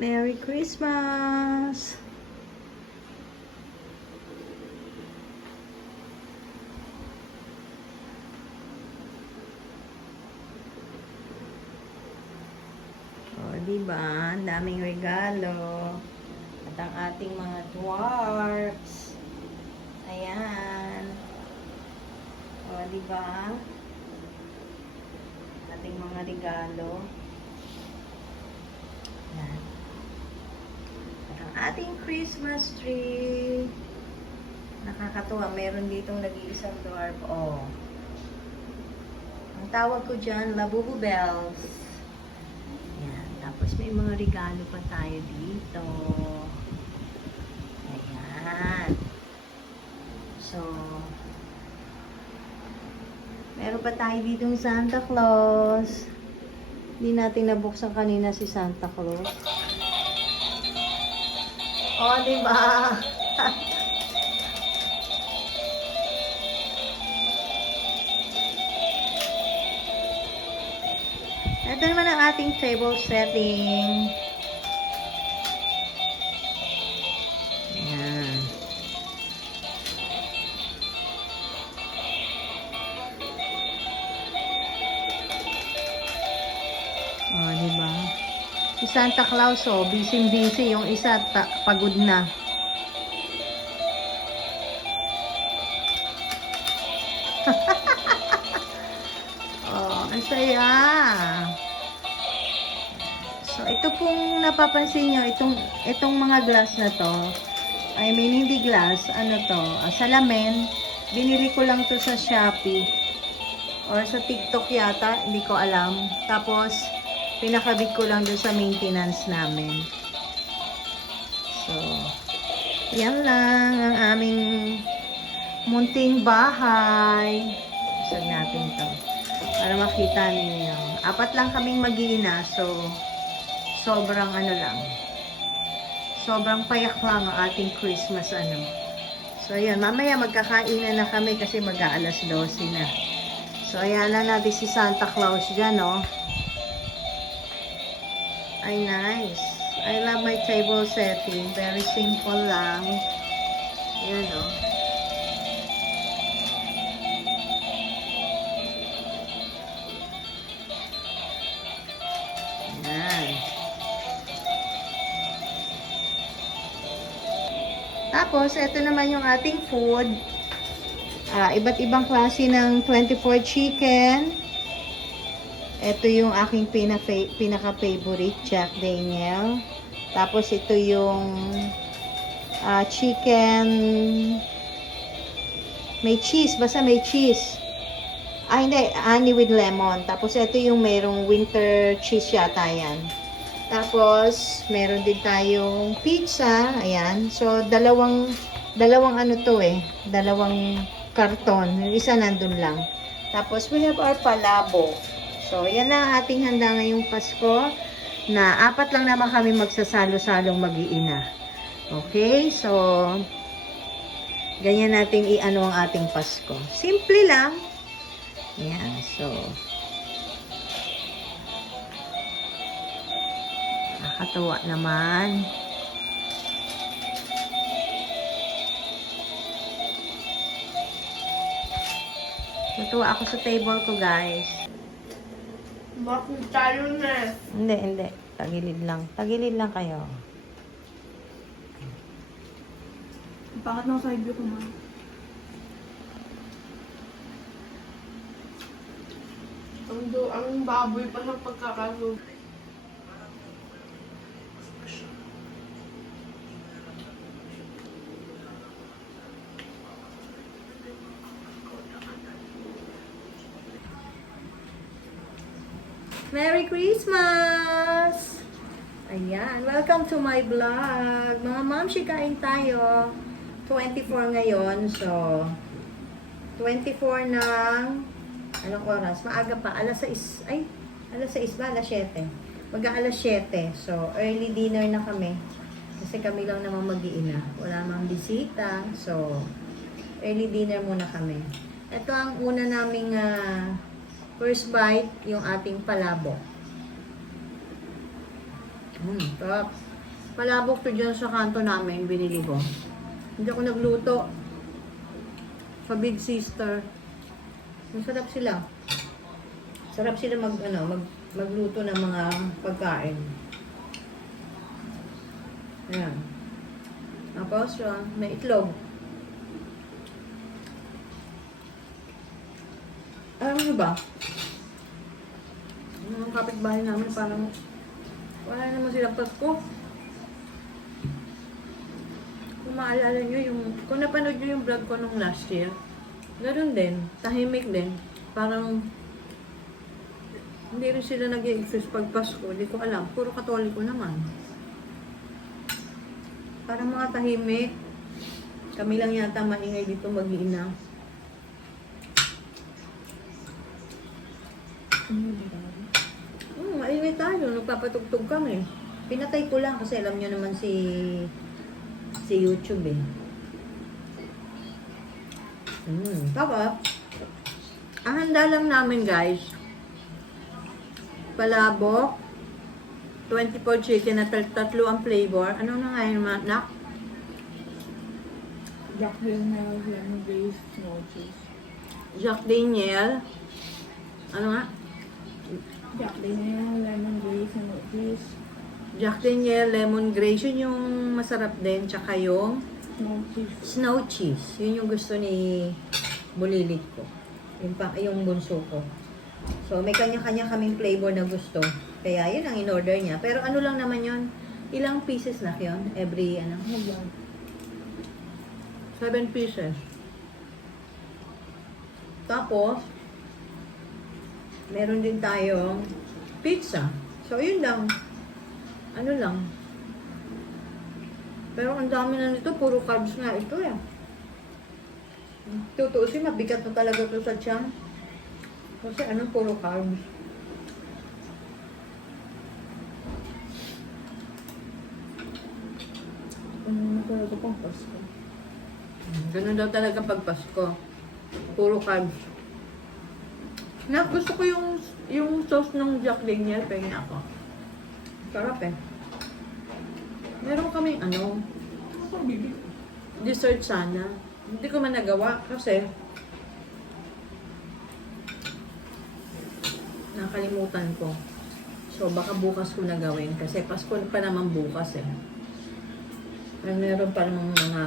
Merry Christmas! O, diba? Ang daming regalo. At ang ating mga dwarfs. Ayan. O, diba? Ating mga regalo. Ayan. At ang ating Christmas tree. Nakakatuwa. Meron ditong nag-iisang dwarf. O. Ang tawag ko dyan, Labubu Bells. Ayan. Tapos may mga regalo pa tayo dito. Ayan. So, meron pa tayo ditong Santa Claus. Hindi natin nabuksan kanina si Santa Claus. O, diba? Ito naman ang ating table setting. Ayan. O, diba? Si Santa Claus, oh, busy-busy. Yung isa, pagod na. Oh, ang saya. So, ito pong napapansin nyo, itong mga glass na to, I mean, hindi glass, ano to, salamin, binili ko lang to sa Shopee, or sa TikTok yata, hindi ko alam. Tapos, pinakabit ko lang doon sa maintenance namin. So, yan lang ang aming munting bahay. Isag natin to para makita ninyo. 4 lang kaming mag-iina, so sobrang ano lang. Sobrang payak lang ang ating Christmas ano. So ayan, mamaya magkakainan na kami kasi mag-aalas 12 na. So ayan na natin si Santa Claus dyan, no? Ay, nice. I love my table setting. Very simple lang. Ayan, no? Ayan. Tapos, ito naman yung ating food. Iba't ibang klase ng 24 chicken. Ito yung aking pinaka-favorite, Jack Daniel. Tapos, ito yung chicken. May cheese. Basta may cheese. Hindi. Honey with lemon. Tapos, ito yung merong winter cheese yata yan. Tapos, meron din tayong pizza. Ayan. So, dalawang ano to eh. Dalawang karton. Yung isa nandun lang. Tapos, we have our palabo. So, yan lang ating handa ngayong Pasko. Na 4 lang naman kami magsasalo-salong mag-iina. Okay? So, ganyan natin i-ano ang ating Pasko. Simple lang. Ayan. So, nakakatuwa naman. Natuwa ako sa table ko, guys. Bakit tayo na? Hindi. Tagilid lang. Tagilid lang kayo. Bakit nang side view ko man? Ang baboy pa ng pagkakaso. Merry Christmas! Ayan, welcome to my vlog. Mga mamshi, kain tayo. 24 ngayon, so 24 ng anong oras? Maaga pa, alas 6, alas 6 ba? Alas 7. Mag-aalas 7, so early dinner na kami. Kasi kami lang naman mag-iina. Wala mang bisita, so early dinner muna kami. Ito ang una naming first bite, yung ating palabok. Top. Palabok to dyan sa kanto namin, binili ko. Hindi ako nagluto. Sa Big Sister. Masarap sila. Sarap sila magluto ng mga pagkain. Ayan. Tapos, may itlog. Alam niyo ba? Yung kapitbahay namin parang wala naman silang Pasko. Kung maalala nyo kung napanood nyo yung vlog ko nung last year, ganoon din, tahimik din. Parang hindi rin sila nag-i-exist pag Pasko. Hindi ko alam, puro Katoliko naman. Parang mga tahimik. Kami lang yata maingay dito mag-iina. Maingay tayo. Nagpapatugtog kami. Pinatay ko lang kasi alam nyo naman si YouTube eh. Tapos, ang handa lang namin guys, palabok, 24 chicken na tatlo ang flavor. Ano na nga yun, nak? Jack Daniel, lemon glazed, no cheese. Jack Daniel. Ano nga? Jack Daniel, lemon glazed, no cheese. Jack Daniel, lemon grace. Yun yung masarap din. Tsaka yung No cheese. snow cheese. Yun yung gusto ni bulilit ko. Yung bunso ko. So, may kanya-kanya kaming flavor na gusto. Kaya yun ang in-order niya. Pero ano lang naman yun? Ilang pieces na yun? Every, 7 pieces. Tapos, meron din tayong pizza. So, yun lang. Ano lang. Pero ang dami na nito. Puro carbs na ito eh. Tutuusin, mabigat na talaga ito sa tiyan. Kasi puro carbs. Talaga pang Pasko. Ganun daw talaga pag Pasko. Puro carbs. Gusto ko yung sauce ng Jack Daniel. Pwede ako. Sarap eh. Meron kaming dessert sana. Hindi ko man nagawa kasi nakalimutan ko. So baka bukas ko na gawin kasi Pasko pa naman bukas eh. Meron pa namang mga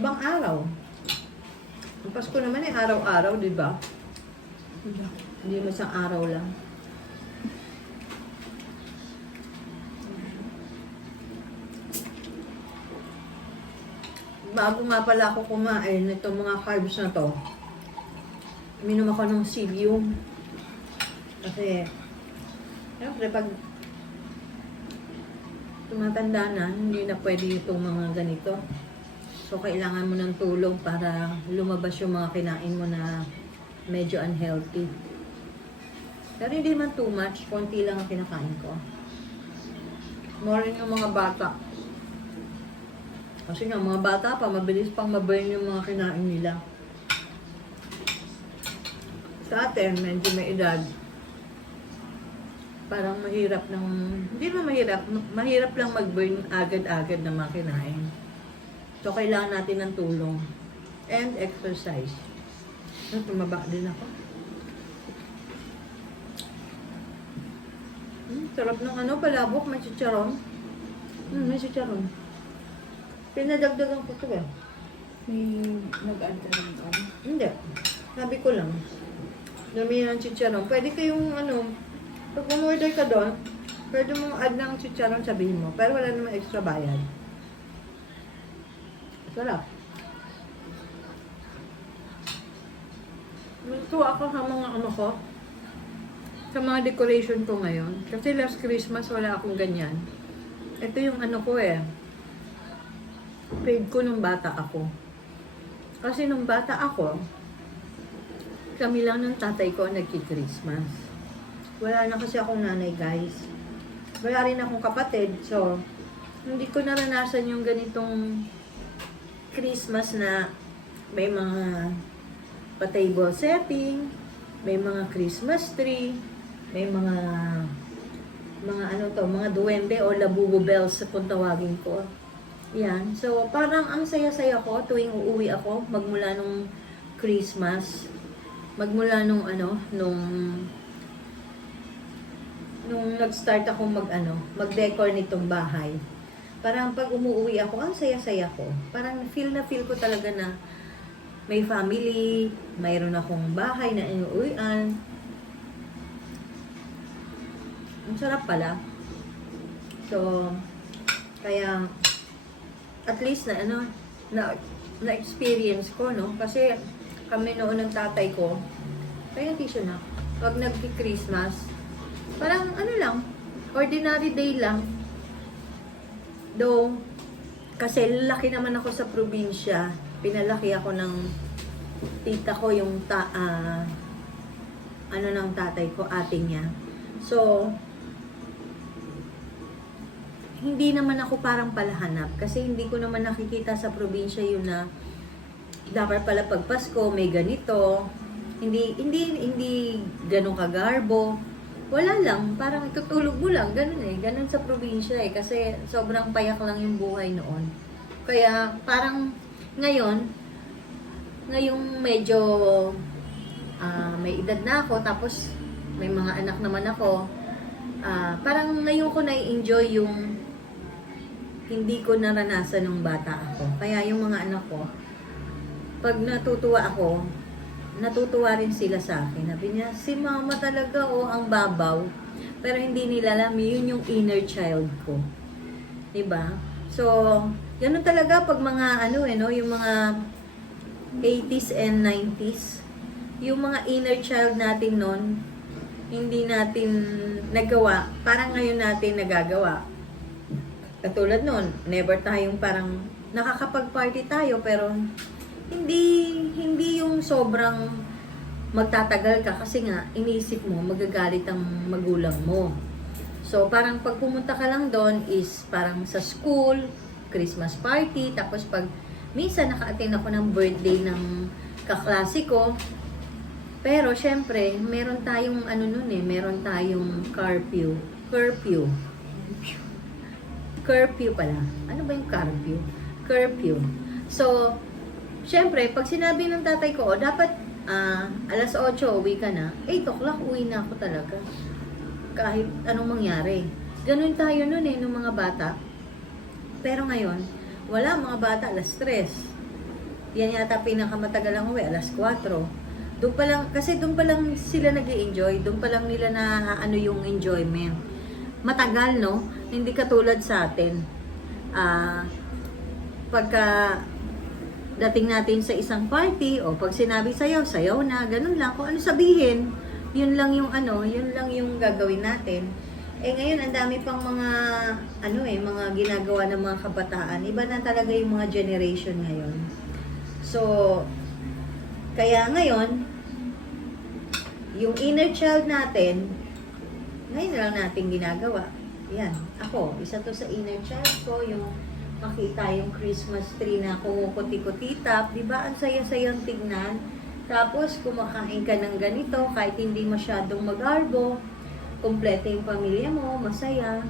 ibang araw. Ang Pasko naman eh araw-araw, di ba? Hindi mo isang araw lang. Bago nga pala ako kumain itong mga carbs na to, minom ako ng psyllium. Kasi, syempre pag tumatanda na, hindi na pwede itong mga ganito. So, kailangan mo ng tulong para lumabas yung mga kinain mo na medyo unhealthy. Pero hindi man too much, konti lang ang kinakain ko. More rin yung mga bata. Kasi nga, mga bata pa, mabilis pang maburn yung mga kinain nila. Sa atin, medyo may edad. Parang mahirap hindi mo mahirap lang mag-burn agad-agad na mga kinain. So, kailangan natin ng tulong. And exercise. Tumaba din ako. Sarap ng palabok, may chicharon. May chicharon. Pinadagdagan ko ito eh. May nag-add ka ng Hindi. Sabi ko lang. Dami ng chicharon. Pwede kayong pag umorder ka doon, pwede mong add ng chicharon, sabihin mo. Pero wala naman extra bayad. Sarap. Natuwa ako sa mga ko. Sa mga decoration ko ngayon. Kasi last Christmas wala akong ganyan. Ito yung ko eh. Fave ko nung bata ako. Kasi nung bata ako, kami lang ng tatay ko nagki-Christmas. Wala na kasi akong nanay, guys. Wala rin akong kapatid. So, hindi ko naranasan yung ganitong Christmas na may mga pa-table setting, may mga Christmas tree, may mga mga ano to, mga duwende o labubo bells kung tawagin ko. Yan. So, parang ang saya-saya ko tuwing uuwi ako, magmula nung Christmas, magmula nung ano, nung nag-start ako mag-decor nitong bahay. Parang pag umuwi ako, ang saya-saya ko. Parang feel ko talaga na may family, mayroon akong bahay na inuuwian. Ang sarap pala. So, kaya at least na experience ko, no? Kasi kami noon ng tatay ko, kaya tissue na. Pag nag-Christmas, parang ano lang, ordinary day lang. Though, kasi laki naman ako sa probinsya, pinalaki ako ng tita ko, yung ng tatay ko, ate niya. So, hindi naman ako parang palahanap kasi hindi ko naman nakikita sa probinsya yun na dapat pala pag Pasko may ganito. Hindi ganun kagarbo. Wala lang, parang tutulog mo lang, ganun eh. Ganun sa probinsya eh kasi sobrang payak lang yung buhay noon. Kaya parang ngayong medyo may edad na ako tapos may mga anak naman ako. Parang ngayon ko na-enjoy yung hindi ko naranasan nung bata ako. Kaya yung mga anak ko, pag natutuwa rin sila sa akin. Sabi niya, si mama talaga ang babaw. Pero hindi nila alam, yun yung inner child ko. Diba? So, ganun talaga pag mga yung mga 80s and 90s. Yung mga inner child natin noon, hindi natin nagawa. Parang ngayon natin nagagawa. Katulad nun, never tayong parang nakakapag-party tayo pero hindi yung sobrang magtatagal ka kasi nga iniisip mo magagalit ang magulang mo. So parang pag pumunta ka lang doon is parang sa school, Christmas party, tapos pag minsan naka-attend ako ng birthday ng kaklase ko. Pero syempre, meron tayong meron tayong curfew pala. Ano ba yung curfew? Curfew. So, syempre, pag sinabi ng tatay ko, dapat alas 8 uwi ka na, 8 o'clock uwi na ako talaga. Kahit anong mangyari. Ganun tayo nun nung mga bata. Pero ngayon, wala mga bata, alas 3. Yan yata pinakamatagal ang uwi, alas 4. Doon pa lang sila nag-i-enjoy, doon pa lang nila na yung enjoyment. Matagal, no? Hindi katulad sa atin. Pagka dating natin sa isang party, o pag sinabi sayaw na, ganun lang. Kung ano sabihin, yun lang yung gagawin natin. Eh ngayon, ang dami pang mga, mga ginagawa ng mga kabataan. Iba na talaga yung mga generation ngayon. So, kaya ngayon, yung inner child natin, ngayon lang natin ginagawa. Yan. Ako, isa to sa inner child ko, yung makita yung Christmas tree na kumukuti-kutitap. Diba? Ang saya-sayang tignan. Tapos, kumakain ka ng ganito, kahit hindi masyadong magarbo. Kompleto yung pamilya mo, masaya.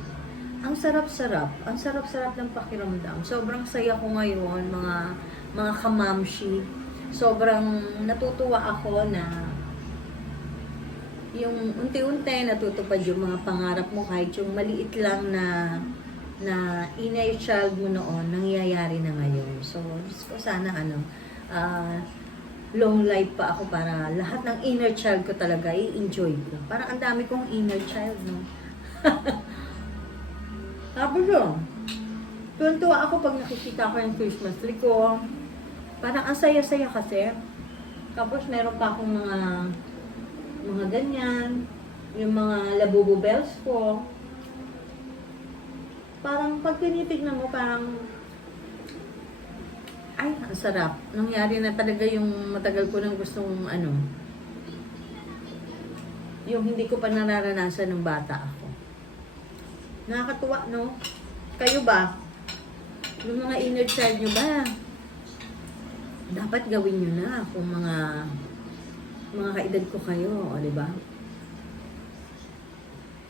Ang sarap-sarap. Ang sarap-sarap ng pakiramdam. Sobrang saya ko ngayon, mga kamamshi. Sobrang natutuwa ako na yung unti-unti natutupad yung mga pangarap mo kahit yung maliit lang na inner child mo noon nangyayari na ngayon. So, gusto ko sana long life pa ako para lahat ng inner child ko talaga i-enjoy ko. Parang ang dami kong inner child, no? Tapos yun, tuwan-tuwa ako pag nakikita ko yung Christmas tree ko. Parang ang saya-saya kasi. Tapos meron pa akong mga ganyan, yung mga labubo bells ko. Parang pag tinitignan mo, parang ay, ang sarap. Nangyari na talaga yung matagal ko nang gustong yung hindi ko pa nararanasan ng bata ako. Nakakatuwa, no? Kayo ba? Yung mga inner child nyo ba? Dapat gawin nyo na kung mga kaedad ko kayo, o, di ba?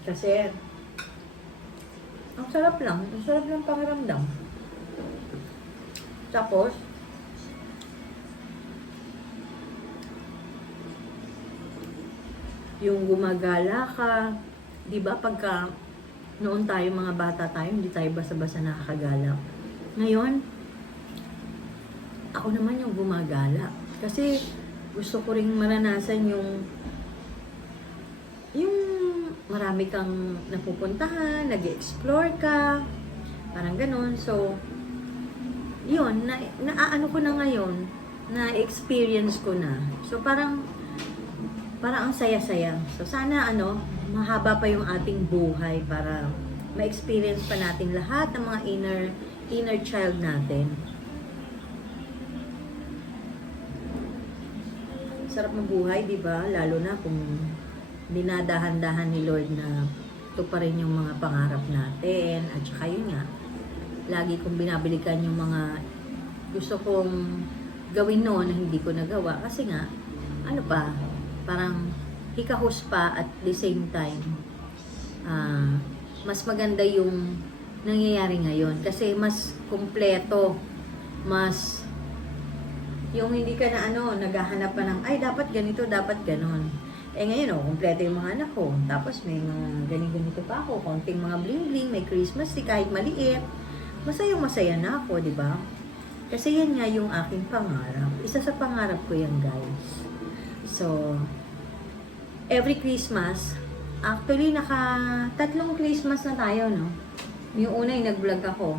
Kasi Ang sarap lang. Ang sarap lang pakiramdam. Tapos, yung gumagala ka, di ba pagka noon tayo mga bata tayo, hindi tayo basta-basta nakakagala. Ngayon, ako naman yung gumagala. Kasi gusto ko ring maranasan yung marami kang napupuntahan, nag-explore ka, parang ganun. So, yun, naaano ko na ngayon, na-experience ko na. So, parang ang saya-saya. So, sana mahaba pa yung ating buhay para ma-experience pa natin lahat ng mga inner child natin. Sarap ng buhay, di ba? Lalo na kung dinadahan-dahan ni Lord na tuparin yung mga pangarap natin. At saka yun nga, lagi kong binabilikan yung mga gusto kong gawin noon na hindi ko nagawa. Kasi nga, parang hikahos pa at the same time, mas maganda yung nangyayari ngayon. Kasi mas kumpleto, mas yung hindi ka na naghahanap pa ng, ay, dapat ganito, dapat ganon. Eh ngayon, kumpleto yung mga anak ko. Tapos may mga ganito pa ako, konting mga bling-bling, may Christmas tree, kahit maliit. Masayang-masaya na ako, di ba? Kasi yan nga yung aking pangarap. Isa sa pangarap ko yan, guys. So, every Christmas, actually, 3 Christmas na tayo, no? Yung una, yung nag-vlog ako.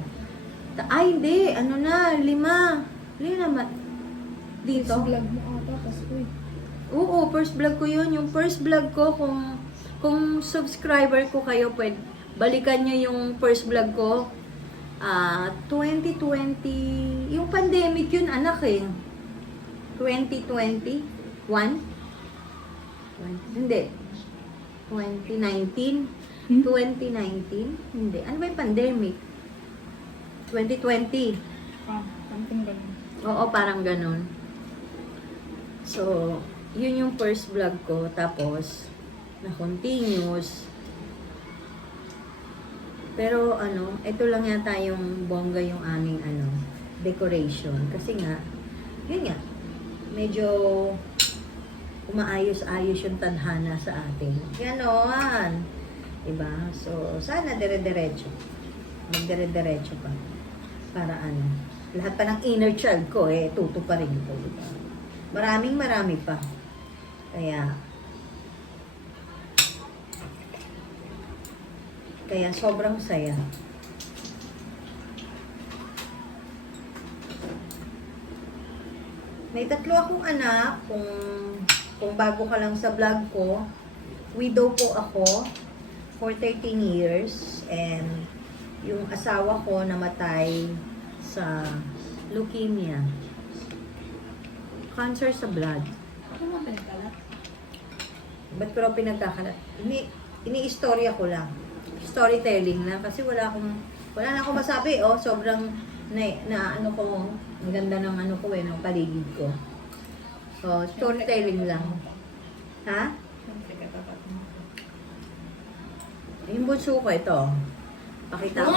Ay, hindi, 5. 5 naman. Dito. First vlog mo ata, Pasko eh. Oo, first vlog ko yun. Yung first vlog ko, kung subscriber ko kayo, balikan nyo yung first vlog ko. 2020, yung pandemic yun, anak eh. 2021? Hindi. 2019? 2019? Hindi. Ano ba yung pandemic? 2020. Something ganun. Oo, parang ganun. So, yun yung first vlog ko. Tapos, na-continuous. Pero, ito lang yata yung bongga yung aming, decoration. Kasi nga, yun nga, medyo umaayos-ayos yung tadhana sa atin. Ganon. Diba? So, sana dire-diretso. Magdire-diretso pa. Para lahat pa ng inner child ko, tutuparin ko. Diba? Marami pa. Kaya sobrang saya. May 3 akong anak. Kung bago ka lang sa vlog ko, widow po ako for 13 years. And yung asawa ko namatay sa leukemia. Cancer sa blood. Ano mo pinagkalat? Ba't ko raw pinagkakalat? Ini-istorya ko lang. Storytelling lang. Kasi wala na akong masabi. Sobrang ang ganda ng ng paligid ko. So, storytelling lang. Ha? Siyempre katapat mo. Yung bunso ko ito. Pakita ko.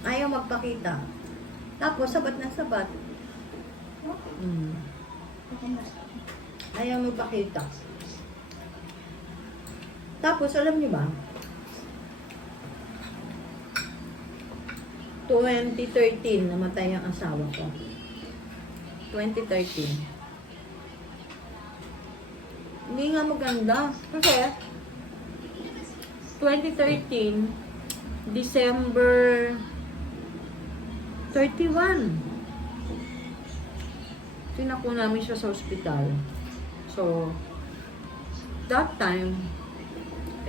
Ayaw magpakita. Tapos, sabat na sabat. Ayaw magpakita. Tapos, alam niyo ba? 2013, namatay ang asawa ko. 2013. Hindi nga maganda. Kasi, 2013, December 31. Tinako namin siya sa ospital. So, that time,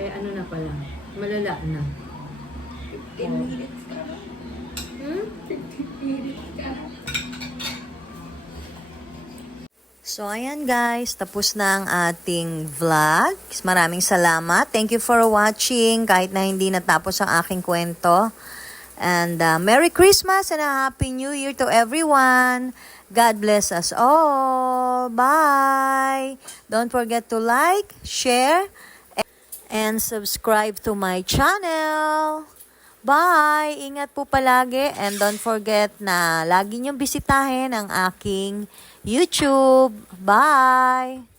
na pala, malala na. 15 minutes ka na. 15 minutes ka na. So, ayan guys, tapos na ang ating vlog. Maraming salamat. Thank you for watching kahit na hindi natapos ang aking kwento. And Merry Christmas and a Happy New Year to everyone. God bless us all. Bye. Don't forget to like, share, and subscribe to my channel. Bye! Ingat po palagi and don't forget na lagi niyong bisitahin ang aking YouTube. Bye!